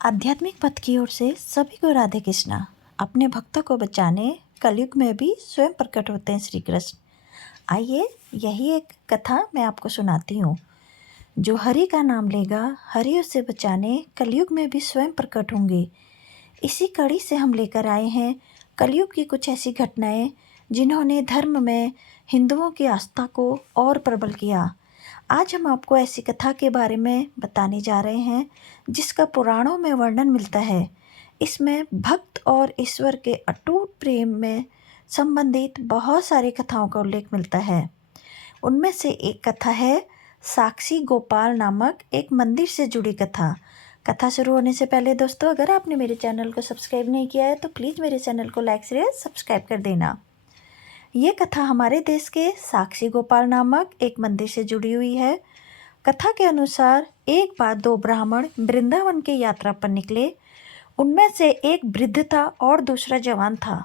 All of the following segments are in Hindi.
आध्यात्मिक पथ की ओर से सभी को राधे कृष्णा। अपने भक्तों को बचाने कलयुग में भी स्वयं प्रकट होते हैं श्री कृष्ण। आइए यही एक कथा मैं आपको सुनाती हूँ। जो हरि का नाम लेगा हरि उसे बचाने कलयुग में भी स्वयं प्रकट होंगे। इसी कड़ी से हम लेकर आए हैं कलयुग की कुछ ऐसी घटनाएं जिन्होंने धर्म में हिंदुओं की आस्था को और प्रबल किया। आज हम आपको ऐसी कथा के बारे में बताने जा रहे हैं जिसका पुराणों में वर्णन मिलता है। इसमें भक्त और ईश्वर के अटूट प्रेम में संबंधित बहुत सारी कथाओं का उल्लेख मिलता है। उनमें से एक कथा है साक्षी गोपाल नामक एक मंदिर से जुड़ी कथा। कथा शुरू होने से पहले दोस्तों, अगर आपने मेरे चैनल को सब्सक्राइब नहीं किया है तो प्लीज़ मेरे चैनल को लाइक शेयर सब्सक्राइब कर देना। ये कथा हमारे देश के साक्षी गोपाल नामक एक मंदिर से जुड़ी हुई है। कथा के अनुसार एक बार दो ब्राह्मण वृंदावन की यात्रा पर निकले। उनमें से एक वृद्ध था और दूसरा जवान था।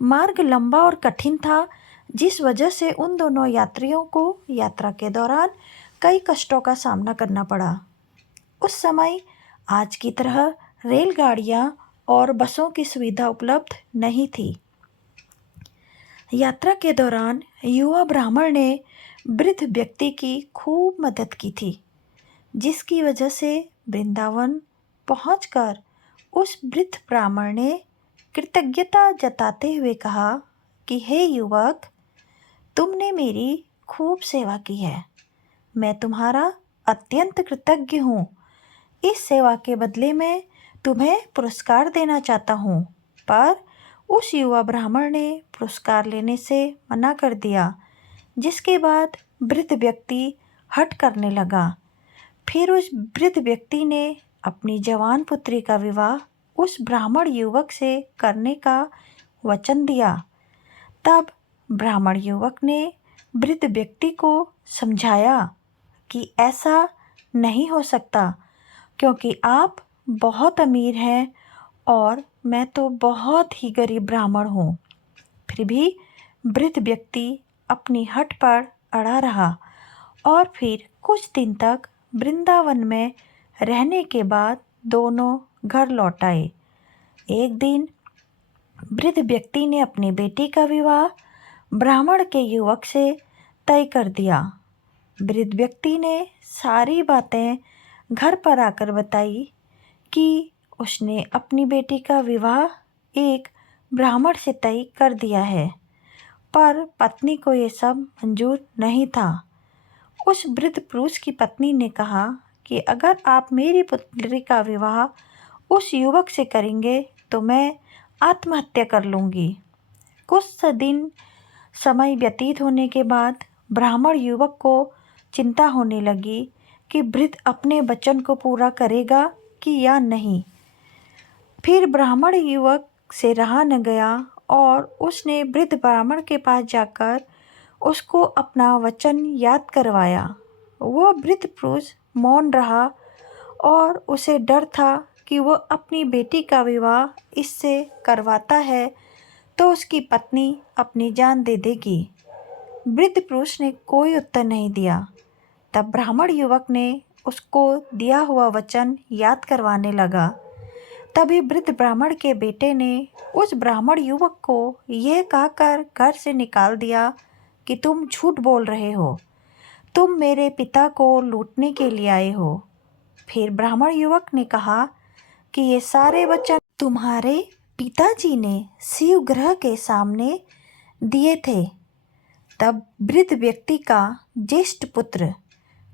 मार्ग लंबा और कठिन था, जिस वजह से उन दोनों यात्रियों को यात्रा के दौरान कई कष्टों का सामना करना पड़ा। उस समय आज की तरह रेलगाड़ियाँ और बसों की सुविधा उपलब्ध नहीं थी। यात्रा के दौरान युवा ब्राह्मण ने वृद्ध व्यक्ति की खूब मदद की थी, जिसकी वजह से वृंदावन पहुंचकर उस वृद्ध ब्राह्मण ने कृतज्ञता जताते हुए कहा कि हे युवक, तुमने मेरी खूब सेवा की है। मैं तुम्हारा अत्यंत कृतज्ञ हूँ। इस सेवा के बदले में तुम्हें पुरस्कार देना चाहता हूँ। पर उस युवा ब्राह्मण ने पुरस्कार लेने से मना कर दिया, जिसके बाद वृद्ध व्यक्ति हठ करने लगा। फिर उस वृद्ध व्यक्ति ने अपनी जवान पुत्री का विवाह उस ब्राह्मण युवक से करने का वचन दिया। तब ब्राह्मण युवक ने वृद्ध व्यक्ति को समझाया कि ऐसा नहीं हो सकता, क्योंकि आप बहुत अमीर हैं और मैं तो बहुत ही गरीब ब्राह्मण हूँ। फिर भी वृद्ध व्यक्ति अपनी हठ पर अड़ा रहा और फिर कुछ दिन तक वृंदावन में रहने के बाद दोनों घर लौट आए। एक दिन वृद्ध व्यक्ति ने अपनी बेटी का विवाह ब्राह्मण के युवक से तय कर दिया। वृद्ध व्यक्ति ने सारी बातें घर पर आकर बताई कि उसने अपनी बेटी का विवाह एक ब्राह्मण से तय कर दिया है, पर पत्नी को ये सब मंजूर नहीं था। उस वृद्ध पुरुष की पत्नी ने कहा कि अगर आप मेरी पुत्री का विवाह उस युवक से करेंगे तो मैं आत्महत्या कर लूँगी। कुछ दिन समय व्यतीत होने के बाद ब्राह्मण युवक को चिंता होने लगी कि वृद्ध अपने वचन को पूरा करेगा कि या नहीं। फिर ब्राह्मण युवक से रहा न गया और उसने वृद्ध ब्राह्मण के पास जाकर उसको अपना वचन याद करवाया। वो वृद्ध पुरुष मौन रहा और उसे डर था कि वो अपनी बेटी का विवाह इससे करवाता है तो उसकी पत्नी अपनी जान दे देगी। वृद्ध पुरुष ने कोई उत्तर नहीं दिया। तब ब्राह्मण युवक ने उसको दिया हुआ वचन याद करवाने लगा। तभी वृद्ध ब्राह्मण के बेटे ने उस ब्राह्मण युवक को यह कहकर घर से निकाल दिया कि तुम झूठ बोल रहे हो, तुम मेरे पिता को लूटने के लिए आए हो। फिर ब्राह्मण युवक ने कहा कि ये सारे वचन तुम्हारे पिताजी ने शिव ग्रह के सामने दिए थे। तब वृद्ध व्यक्ति का ज्येष्ठ पुत्र,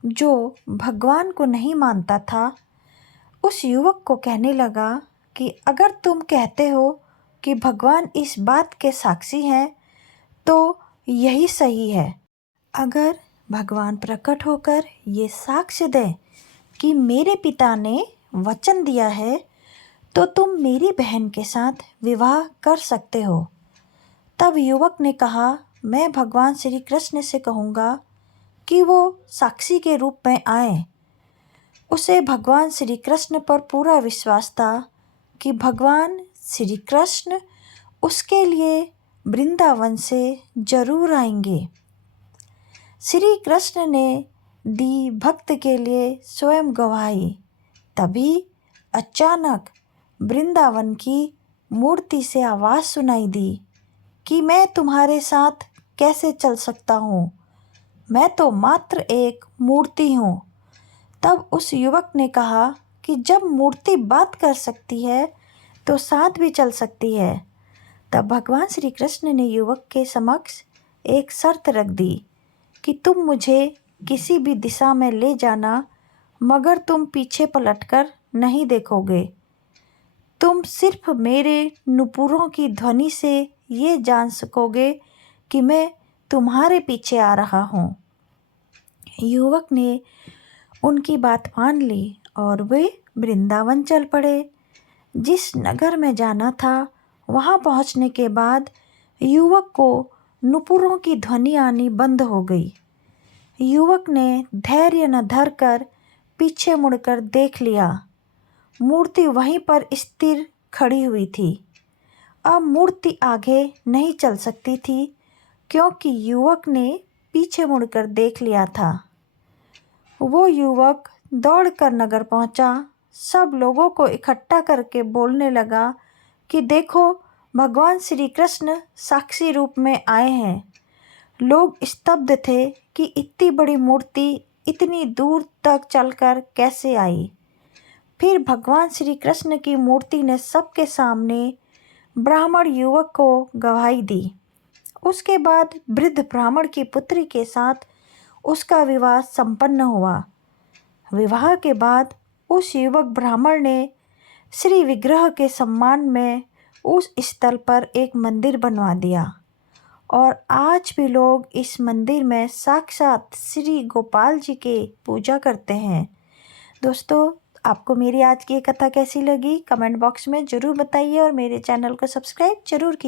जो भगवान को नहीं मानता था, उस युवक को कहने लगा कि अगर तुम कहते हो कि भगवान इस बात के साक्षी हैं तो यही सही है। अगर भगवान प्रकट होकर ये साक्ष्य दें कि मेरे पिता ने वचन दिया है तो तुम मेरी बहन के साथ विवाह कर सकते हो। तब युवक ने कहा, मैं भगवान श्री कृष्ण से कहूँगा कि वो साक्षी के रूप में आए। उसे भगवान श्री कृष्ण पर पूरा विश्वास था कि भगवान श्री कृष्ण उसके लिए वृंदावन से जरूर आएंगे। श्री कृष्ण ने दी भक्त के लिए स्वयं गवाही। तभी अचानक वृंदावन की मूर्ति से आवाज़ सुनाई दी कि मैं तुम्हारे साथ कैसे चल सकता हूँ, मैं तो मात्र एक मूर्ति हूँ। तब उस युवक ने कहा कि जब मूर्ति बात कर सकती है तो साथ भी चल सकती है। तब भगवान श्री कृष्ण ने युवक के समक्ष एक शर्त रख दी कि तुम मुझे किसी भी दिशा में ले जाना, मगर तुम पीछे पलटकर नहीं देखोगे। तुम सिर्फ मेरे नुपुरों की ध्वनि से ये जान सकोगे कि मैं तुम्हारे पीछे आ रहा हूँ। युवक ने उनकी बात मान ली और वे वृंदावन चल पड़े। जिस नगर में जाना था वहाँ पहुँचने के बाद युवक को नुपुरों की ध्वनि आनी बंद हो गई। युवक ने धैर्य न धर कर पीछे मुड़कर देख लिया। मूर्ति वहीं पर स्थिर खड़ी हुई थी। अब मूर्ति आगे नहीं चल सकती थी क्योंकि युवक ने पीछे मुड़कर देख लिया था। वो युवक दौड़कर नगर पहुंचा, सब लोगों को इकट्ठा करके बोलने लगा कि देखो, भगवान श्री कृष्ण साक्षी रूप में आए हैं। लोग स्तब्ध थे कि इतनी बड़ी मूर्ति इतनी दूर तक चलकर कैसे आई। फिर भगवान श्री कृष्ण की मूर्ति ने सबके सामने ब्राह्मण युवक को गवाही दी। उसके बाद वृद्ध ब्राह्मण की पुत्री के साथ उसका विवाह संपन्न हुआ। विवाह के बाद उस युवक ब्राह्मण ने श्री विग्रह के सम्मान में उस स्थल पर एक मंदिर बनवा दिया और आज भी लोग इस मंदिर में साक्षात श्री गोपाल जी के पूजा करते हैं। दोस्तों, आपको मेरी आज की कथा कैसी लगी कमेंट बॉक्स में ज़रूर बताइए और मेरे चैनल को सब्सक्राइब ज़रूर कीजिए।